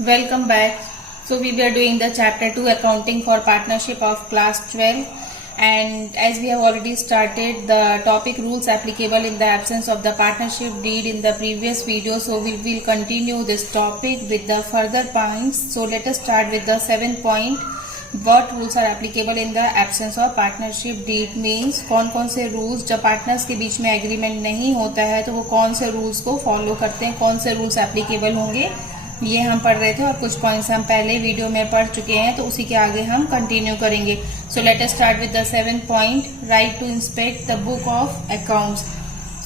Welcome back. So we were doing the chapter 2 accounting for partnership of class 12, and as we have already started the topic rules applicable in the absence of the partnership deed in the previous video, so we will continue this topic with the further points. So let us start with the 7th point. What rules are applicable in the absence of partnership deed means कौन कौन से rules जब partners के बीच में agreement नहीं होता है तो वो कौन से रूल्स को फॉलो करते हैं, कौन से रूल्स एप्लीकेबल होंगे, ये हम पढ़ रहे थे और कुछ पॉइंट्स हम पहले वीडियो में पढ़ चुके हैं, तो उसी के आगे हम कंटिन्यू करेंगे. So let us start with the 7th point, right to inspect the book of accounts.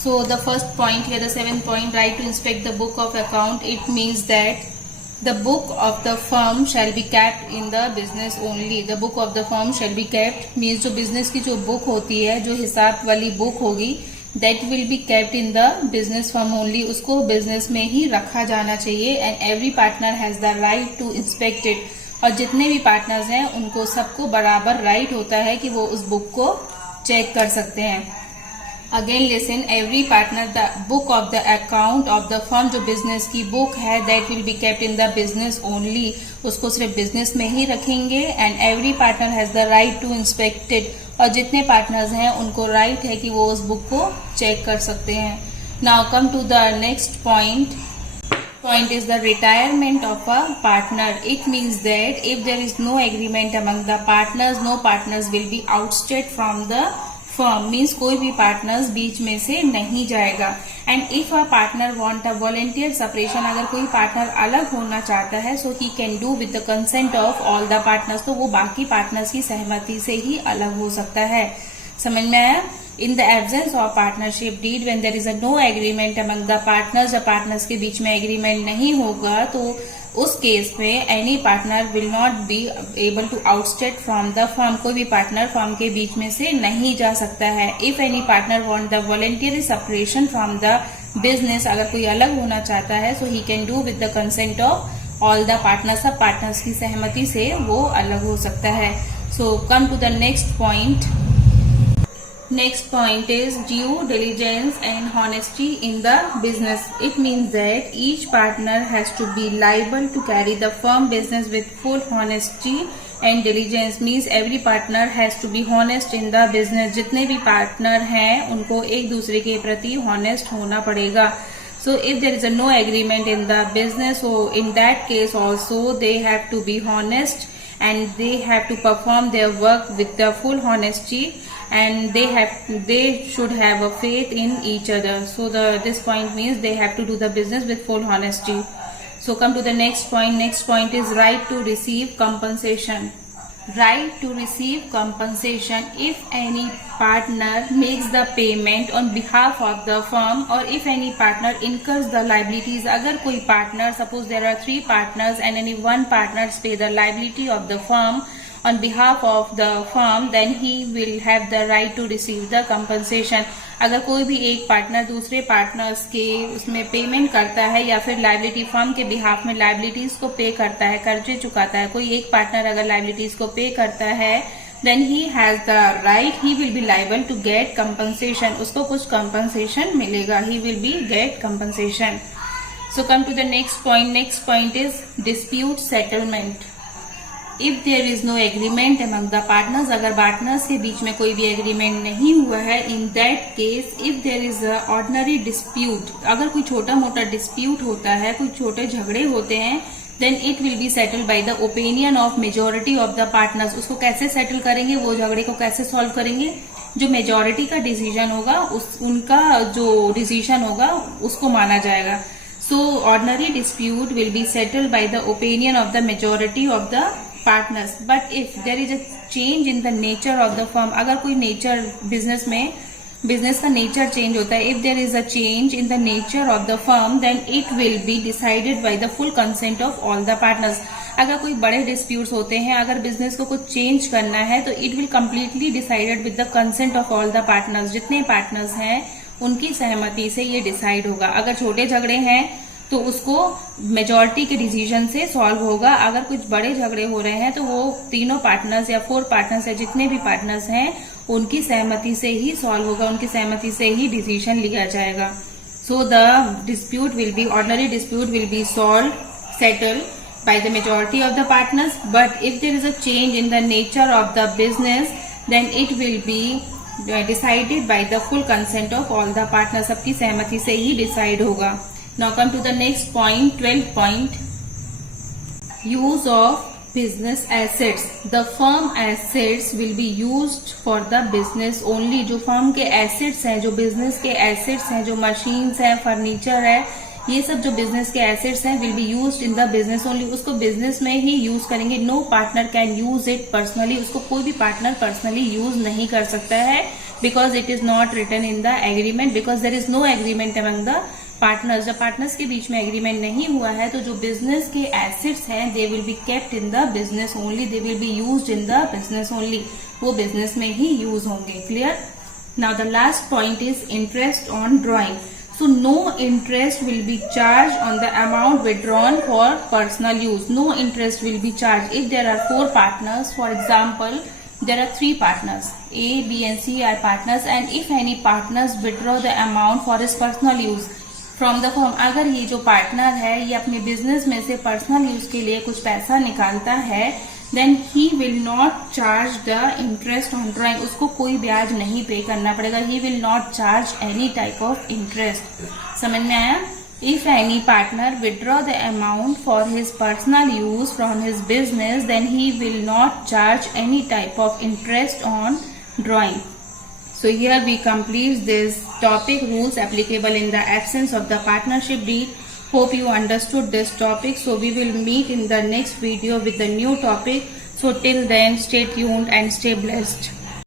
So the first point here, the 7th point, right to inspect the book of account. It means that the book of the firm shall be kept in the business only. The book of the firm shall be kept means जो business की जो book होती है, जो हिसाब वाली book होगी, that will be kept in the business firm only. उसको business में ही रखा जाना चाहिए. And every partner has the right to inspect it. और जितने भी partners हैं उनको सबको बराबर right होता है कि वो उस book को check कर सकते हैं. Again listen, every partner the book of the account of the firm, जो बिजनेस की बुक है, that will be kept in the business only. उसको सिर्फ बिजनेस में ही रखेंगे. And every partner has the right to inspect it. और जितने पार्टनर्स हैं उनको राइट है कि वो उस बुक को चेक कर सकते हैं. Now come to the next point. Point is the retirement of a partner. It means that if there is no agreement among the partners, no partners will be ousted from the firm. Means कोई भी partners बीच में से नहीं जाएगा. And if a partner want a volunteer separation, अगर कोई partner अलग होना चाहता है, so he can do with the consent of all the partners. तो वो बाकी partners की सहमति से ही अलग हो सकता है. समझ में आया? In the absence of partnership deed, when there is a no agreement among the partners, जब partners के बीच में agreement नहीं होगा तो उस केस में any partner will not be able to ousted from the firm. कोई भी partner firm के बीच में से नहीं जा सकता है. If any partner want the voluntary separation from the business, अगर कोई अलग होना चाहता है, so he can do with the consent of all the partners. सब partners की सहमति से वो अलग हो सकता है. So come to the next point. Next point is due diligence and honesty in the business. It means that each partner has to be liable to carry the firm business with full honesty and diligence. Means every partner has to be honest in the business. जितने भी partner हैं उनको एक दूसरे के प्रति honest होना पड़ेगा. So if there is a no agreement in the business, so in that case also they have to be honest and they have to perform their work with the full honesty. And they should have a faith in each other. So this point means they have to do the business with full honesty. So come to the next point. Next point is right to receive compensation. Right to receive compensation. If any partner makes the payment on behalf of the firm, or if any partner incurs the liabilities, अगर कोई partner, suppose there are 3 partners and any one partner pay the liability of the firm on behalf of the firm, then he will have the right to receive the compensation. अगर कोई भी एक partner दूसरे partners के उसमें payment करता है या फिर लाइबिलिटी फर्म के बिहाफ में लाइबिलिटीज को पे करता है, कर्जे चुकाता है, कोई एक पार्टनर अगर लाइबिलिटीज को पे करता है, then he has the right, he will be liable to get compensation. उसको कुछ compensation मिलेगा, he will be get compensation. So come to the next point. Next point is dispute settlement. If there is no agreement among the partners, अगर partners के बीच में कोई भी agreement नहीं हुआ है, in that case if there is a ordinary dispute, अगर कोई छोटा मोटा डिस्प्यूट होता है, कोई छोटे झगड़े होते हैं, then it will be settled by the opinion of majority of the partners. उसको कैसे सेटल करेंगे, वो झगड़े को कैसे सॉल्व करेंगे, जो मेजोरिटी का डिसीजन होगा उनका जो डिसीजन होगा उसको माना जाएगा. So ordinary dispute will be settled by the opinion of the majority of the partners. But if there is a change in the nature of the firm, अगर कोई nature business में business का nature change होता है, if there is a change in the nature of the firm, then it will be decided by the full consent of all the partners. अगर कोई बड़े disputes होते हैं, अगर business को कुछ change करना है तो it will completely decided with the consent of all the partners. जितने partners हैं उनकी सहमति से ये डिसाइड होगा. अगर छोटे झगड़े हैं तो उसको मेजॉरिटी के डिसीजन से सॉल्व होगा. अगर कुछ बड़े झगड़े हो रहे हैं तो वो तीनों पार्टनर्स या 4 पार्टनर्स या जितने भी पार्टनर्स हैं उनकी सहमति से ही सॉल्व होगा, उनकी सहमति से ही डिसीजन लिया जाएगा. So the dispute will be, ordinary dispute will be solved, settled by the majority of the partners, but if there is a change in the nature of the business, then it will be decided by the full consent of all the partners. सबकी सहमति से ही decide होगा. Now come to the next point, 12th point. Use of business assets. The firm assets will be used for the business only. जो firm के assets हैं, जो business के assets हैं, जो machines हैं, furniture है, ये सब जो बिजनेस के एसेट्स हैं will be used in the business only. उसको बिजनेस में ही यूज करेंगे. No partner can use it personally. उसको कोई भी पार्टनर पर्सनली यूज नहीं कर सकता है, because it is not written in the agreement, because there is no agreement among the partners. जब पार्टनर्स के बीच में एग्रीमेंट नहीं हुआ है तो जो बिजनेस के एसेट्स हैं they will be kept in the business only. They will be used in the business only. वो बिजनेस में ही यूज होंगे. Clear. Now the last point is interest on drawing. So no interest will be charged on the amount withdrawn for personal use. No interest will be charged. If there are 4 partners, for example, there are 3 partners, A, B and C are partners, and if any partners withdraw the amount for his personal use from the firm, अगर ये जो partner है ये अपने business में से personal use के लिए कुछ पैसा निकालता है, then he will not charge the interest on drawing. उसको कोई ब्याज नहीं पे करना पड़ेगा. He will not charge any type of interest. समझ में आया? If any partner withdraw the amount for his personal use from his business, then he will not charge any type of interest on drawing. So here we complete this topic, rules applicable in the absence of the partnership deed. Hope you understood this topic. So we will meet in the next video with the new topic. So till then, stay tuned and stay blessed.